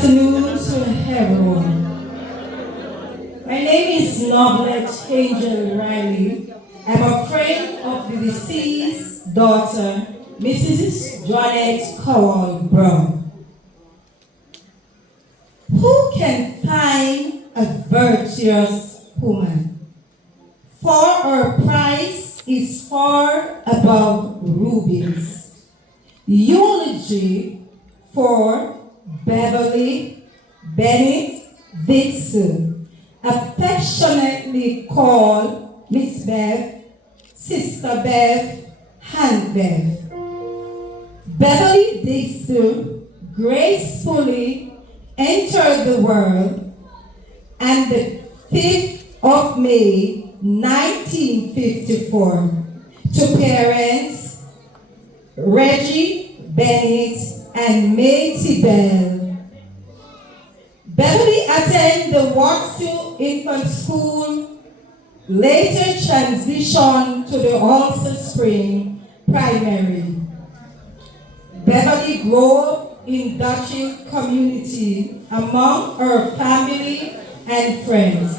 afternoon to everyone. My name is Novelet Angel Riley. I'm a friend of the deceased daughter, Mrs. Janet Cowell Brown. Who can find a virtuous woman? For her price is far above rubies. Eulogy for Beverly, Bennett, Dixon, affectionately called Miss Bev, Sister Bev, Aunt Bev. Beverly Dixon gracefully entered the world on the 5th of May, 1954, to parents Reggie, Bennett, and Matey Bell. Beverly attended the Watson Infant School, later transitioned to the Ulster Spring Primary. Beverly grew up in Dutch community among her family and friends.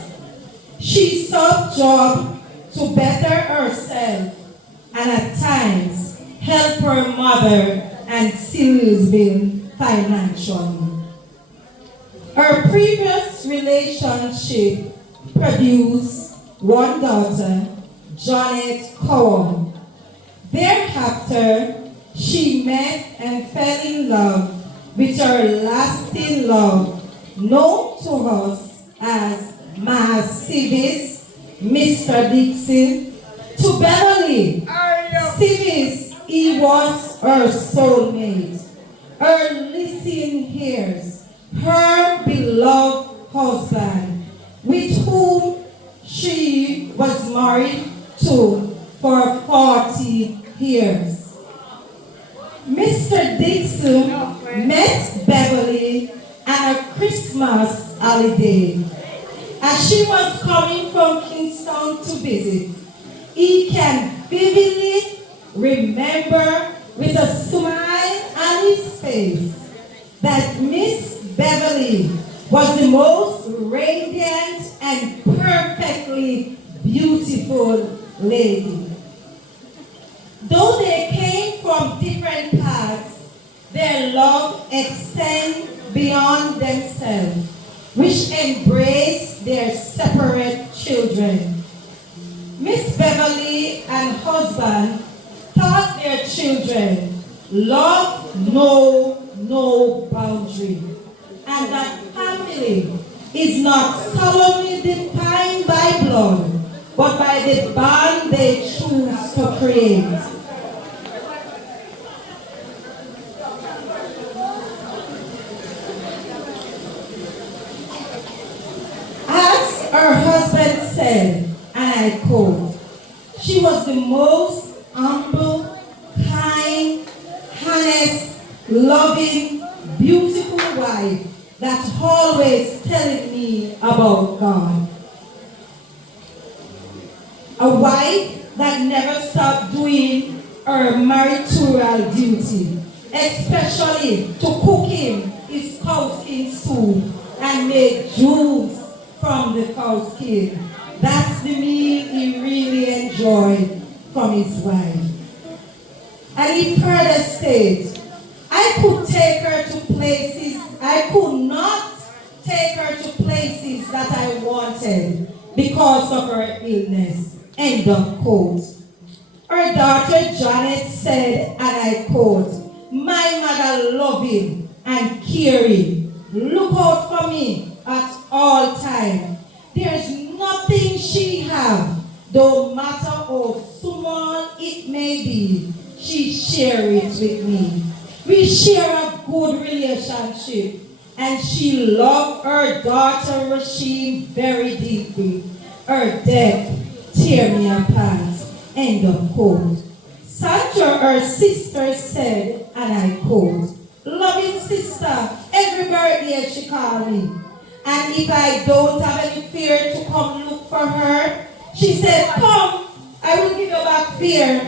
She sought jobs to better herself and at times help her mother and Silversville financially. Her previous relationship produced one daughter, Janet Cowell. Thereafter, she met and fell in love with her lasting love, known to us as Massivis, Mr. Dixon. To Beverly, Civis, he was her soulmate, her listening ears, her beloved husband, with whom she was married to for 40 years. Mr. Dixon met Beverly at a Christmas holiday. As she was coming from Kingston to visit, he can vividly remember with a smile on his face that Miss Beverly was the most radiant and perfectly beautiful lady. Though they came from different paths, their love extended beyond themselves, which embraced their separate children. Miss Beverly and husband taught their children, love no boundary, and that family is not solemnly defined by blood, but by the bond they choose to create. As her husband said, and I quote, she was the most humble, kind, honest, loving, beautiful wife that's always telling me about God. A wife that never stopped doing her marital duty, especially to cook him his cowskin soup and make juice from the cowskin. That's the meal he really enjoyed from his wife. And he further states, I could not take her to places that I wanted because of her illness. End of quote. Her daughter Janet said, and I quote, my mother loving and caring, look out for me at all times. There's nothing she have, no matter how small it may be, she shares it with me. We share a good relationship, and she loved her daughter Rasheen very deeply. Her death tear me apart. End of quote. Sandra, her sister, said, and I quote, loving sister, every birthday she called me. And if I don't have any fear to come look for her, she said, come, I will give you back fear.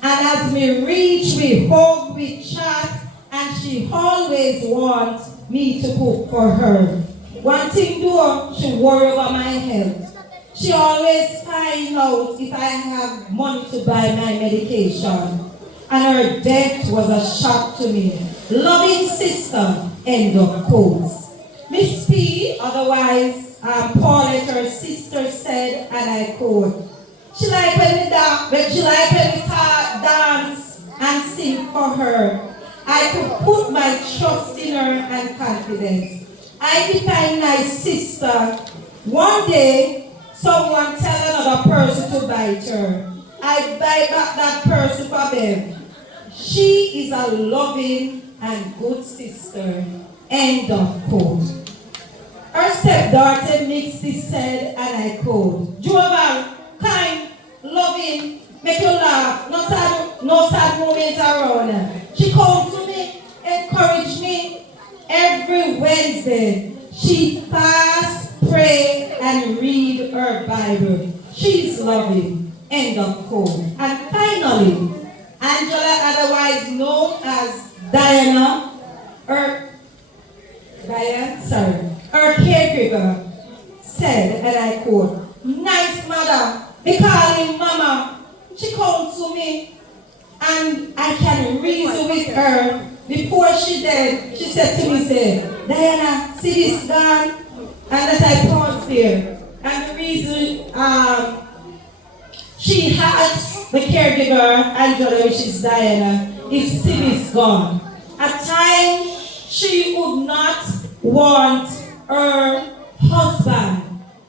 And as we reach, we hug, we chat, and she always wants me to cook for her. One thing though, she worry about my health. She always find out if I have money to buy my medication. And her death was a shock to me. Loving sister, end of quotes. Miss P, otherwise Paulette, her sister, said, and I quote, she like when we dance and sing for her. I could put my trust in her and confidence. I became my sister. One day, someone tell another person to bite her. I bite back that person for them. She is a loving and good sister. End of quote. Her stepdaughter Nixie said, and I quote, Joval, kind, loving, make you laugh, no sad moment around her. She comes to me, encourage me every Wednesday. She fasts, pray, and read her Bible. She's loving. End of quote. And finally, Angela, otherwise known as Diana, her caregiver, said, and I quote, nice mother, they call him mama. She comes to me, and I can reason with her. Before she died, she said to me, Diana, see this gone? And that I paused there. And the reason she asked the caregiver, Angela, which is Diana, if Sibby's gone. At times, she would not want her husband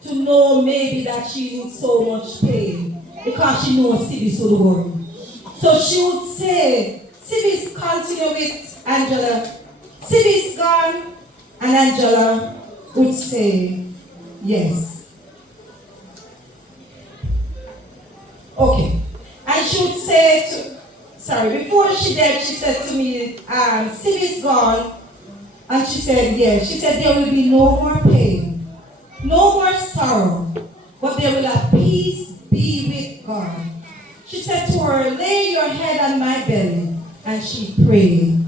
to know maybe that she's in so much pain because she knows Sibby's would worry. So she would say, Sibby's continue with Angela. Sibby's gone. And Angela would say, yes. Okay. And she would say, before she died, she said to me, Sibby's gone. And she said, yes. She said, there will be no more pain, no more sorrow, but there will a peace be with God. She said to her, lay your head on my belly. And she prayed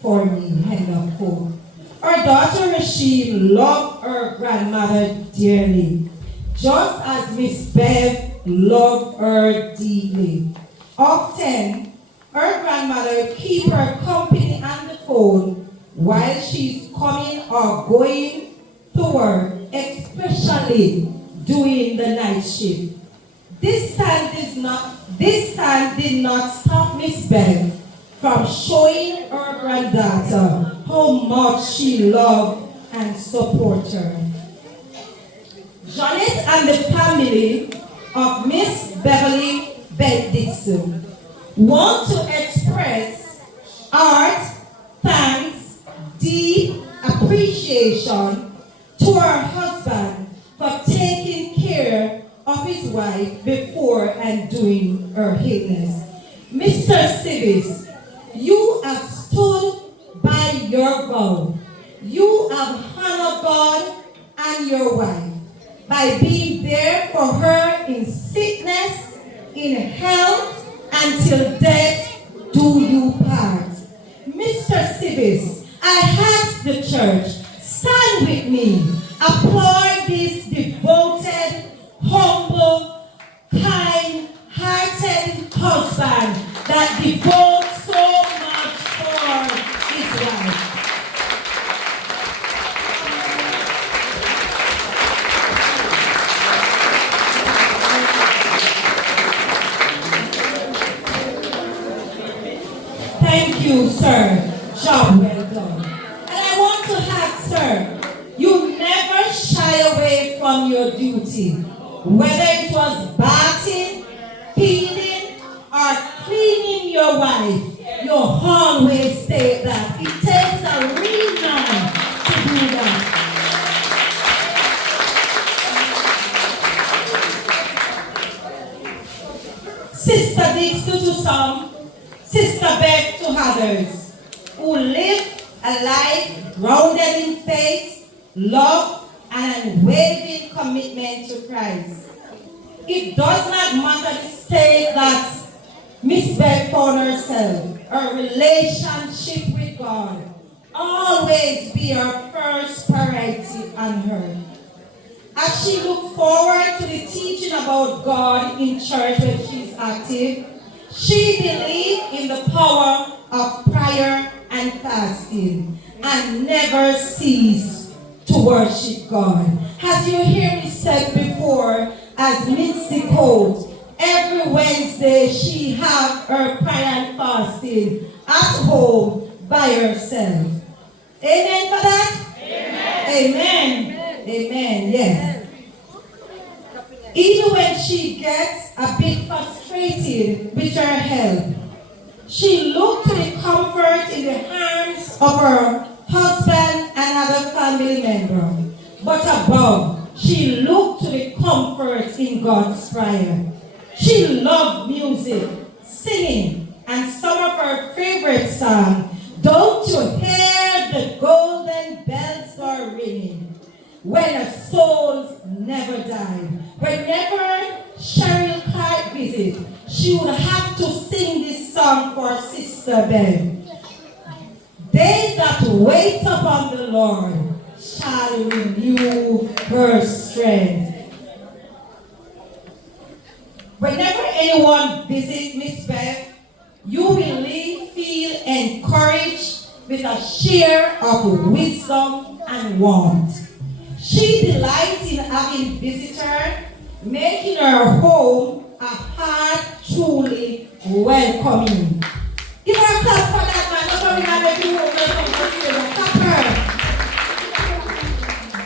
for me. End of quote. Her daughter Rashid loved her grandmother dearly, just as Miss Bev loved her deeply. Often, her grandmother keep her company on the phone while she's coming or going to work, especially during the night shift. This time did not stop Miss Bev from showing her granddaughter how much she loved and supported her. Janet and the family of Miss Beverly Dixon want to express our thanks, deep appreciation to her husband for taking care of his wife before and during her illness. Mr. Sivis, you have stood by your vow. You have honored God and your wife by being there for her in sickness, in health, until death do you part. Mr. Sivis, I ask the church, stand with me, applaud this devoted, humble, kind-hearted husband that devotes so much for his wife. Thank you, sir. Job well done. And I want to ask, sir, you never shy away from your duty, whether it was bathing, feeding, or cleaning your wife. You always say that. It takes a real man to do that. Sister Dixon to some, Sister Beck to others, who live a life grounded in faith, love, and unwavering commitment to Christ. It does not matter the state that Miss Beck found herself, her relationship with God, or always be our first priority on her. As she looked forward to the teaching about God in church when she's active, she believed in the power of prayer and fasting and never ceased to worship God. As you hear me said before, as Mitzi quote, every Wednesday she have her prayer and fasting at home by herself. Amen for that? Amen. Amen. Amen. Yes. Even when she gets a bit frustrated with her health, she looked to the comfort in the hands of her husband and other family member. But above, she looked to the comfort in God's prayer. She loved music, singing, and some of her favorite songs. Don't you hear the golden bells are ringing? When a soul never died. Whenever Cheryl Clark visit, she would have to sing this song for Sister Ben. They that wait upon the Lord shall renew her strength. Whenever anyone visits Miss Bev, you will feel encouraged with a share of wisdom and warmth. She delights in having visitors, making her home a heart truly welcoming. Give her a clap for that, man. Not only you welcome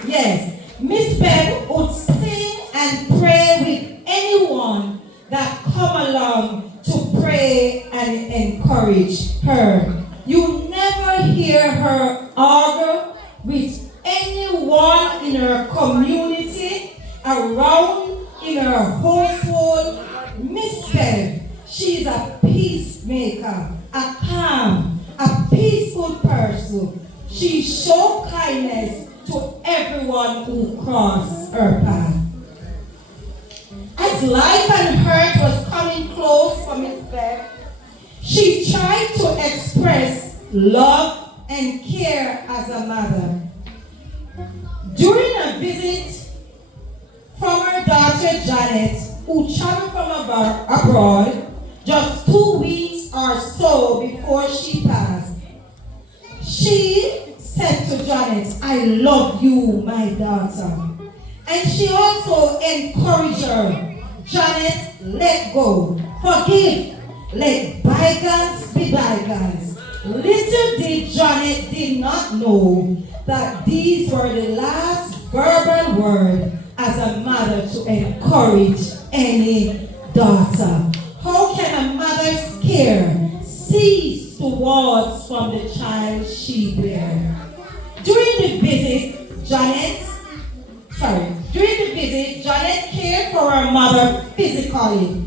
to yes, Miss Bev would sing and pray with anyone that come along to pray and encourage her. You never hear her argue with anyone in her community, around in her household. Miss Bev, she's a peacemaker, a calm, a peaceful person. She shows kindness to everyone who crosses her path. As life and hurt was coming close for Miss Bev, she tried to express love and care as a mother. During a visit from her daughter Janet, who traveled from abroad just 2 weeks or so before she passed, she said to Janet, I love you, my daughter. And she also encouraged her, Janet, let go, forgive, let bygones be bygones. Little did Janet did not know that these were the last verbal word as a mother to encourage any daughter. How can a mother's care cease towards from the child she bears? During the visit, Janet cared for her mother physically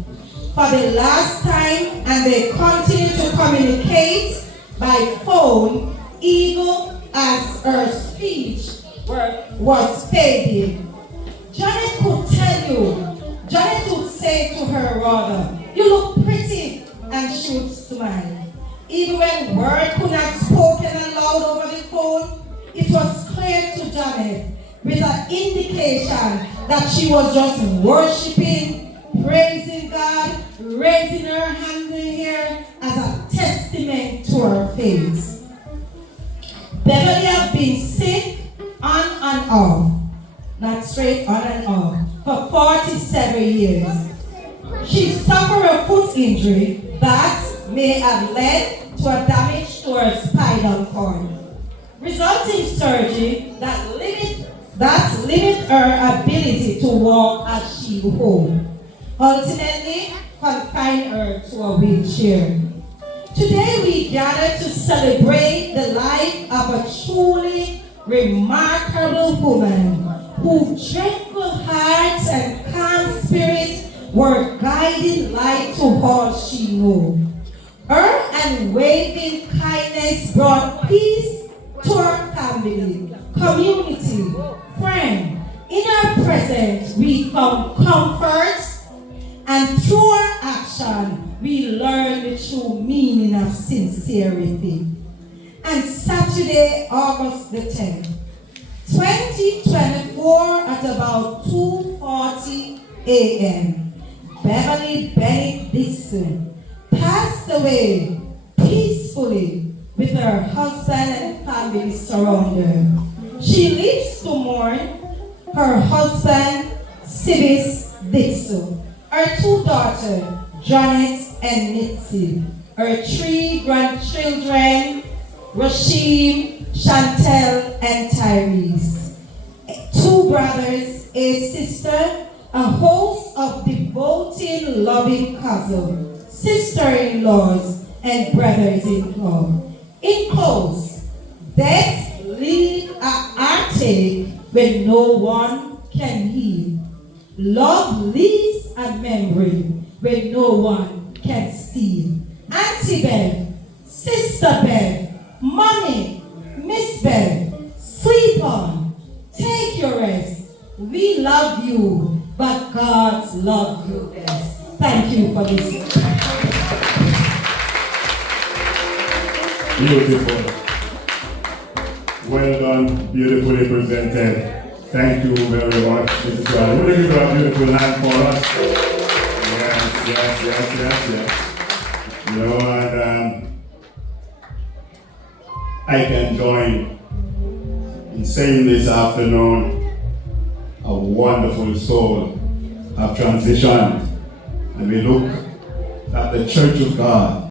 for the last time, and they continued to communicate by phone even as her speech was fading. Janet would say to her rather, you look pretty, and she would smile. Even when words could not be spoken aloud over the phone, it was clear to Janet with an indication that she was just worshiping, praising God, raising her hand in the air as a testament to her faith. Beverly had been sick on and off, not straight on and off, for 47 years. She suffered a foot injury that may have led to a damage to her spinal cord, resulting surgery that limit her ability to walk as she would, ultimately confine her to a wheelchair. Today we gather to celebrate the life of a truly remarkable woman whose tranquil heart and calm spirit were guiding light to all she knew. Her unwavering kindness brought peace to her family, community, friends. In her presence, we found comfort, and through her action, we learn the true meaning of sincerity. And such Saturday, August the 10th, 2024 at about 2:40 a.m. Beverly Bennett Dixon passed away peacefully with her husband and family surrounded her. She lives to mourn her husband, Sibis Dixon, her 2 daughters, Janet and Mitzi, her 3 grandchildren, Rashim, Chantel, and Tyrese, 2 brothers, a sister, a host of devoted, loving cousins, sister-in-laws, and brothers-in-law. In close, death leaves a heartache when no one can heal. Love leaves a memory when no one can steal. Auntie Bev, Sister Bev, Mommy, Miss Bev, sleep on, take your rest. We love you, but God's love you best. Thank you for this. Beautiful. Well done, beautifully presented. Thank you very much, Mrs. Riley. Would you give a beautiful hand for us? Yes. You know, and I can join in saying this afternoon, a wonderful soul have transitioned, and we look at the Church of God